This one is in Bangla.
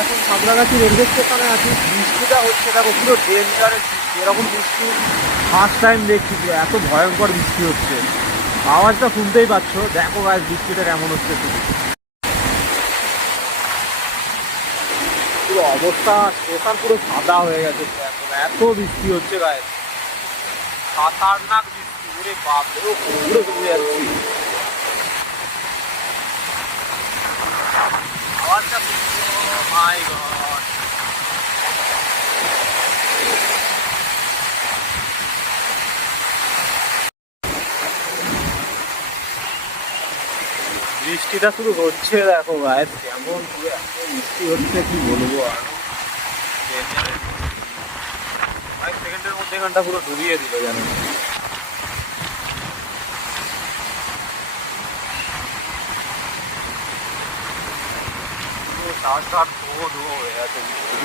এখন সাঁতরাগাছি রেলওয়ে স্টেশনে আছি। বৃষ্টিটা হচ্ছে দেখো, পুরো ডেঞ্জারের বৃষ্টি। এরকম বৃষ্টি ফার্স্ট টাইম দেখছি, পুরো এত ভয়ঙ্কর বৃষ্টি হচ্ছে। আওয়াজটা শুনতেই পাচ্ছ। দেখো গাছ বৃষ্টিটা কেমন হচ্ছে শুধু। পুরো অবস্থা, স্টেশন পুরো সাদা হয়ে গেছে। দেখো এত বৃষ্টি হচ্ছে গায়ে, খতরনাক বৃষ্টি। ওরে বাপরে, ও পুরো ডুবে যাচ্ছি। আওয়াজটা মাই গড। বৃষ্টিটা শুরু হচ্ছে দেখো গায়ে, কেমন পুরো এত বৃষ্টি হচ্ছে কি বলবো আর। 5 সেকেন্ডের মধ্যে এখানটা পুরো ডুবিয়ে দিল যেন। পুরো ধার ধার ধো ধো হয়ে আছে বৃষ্টি।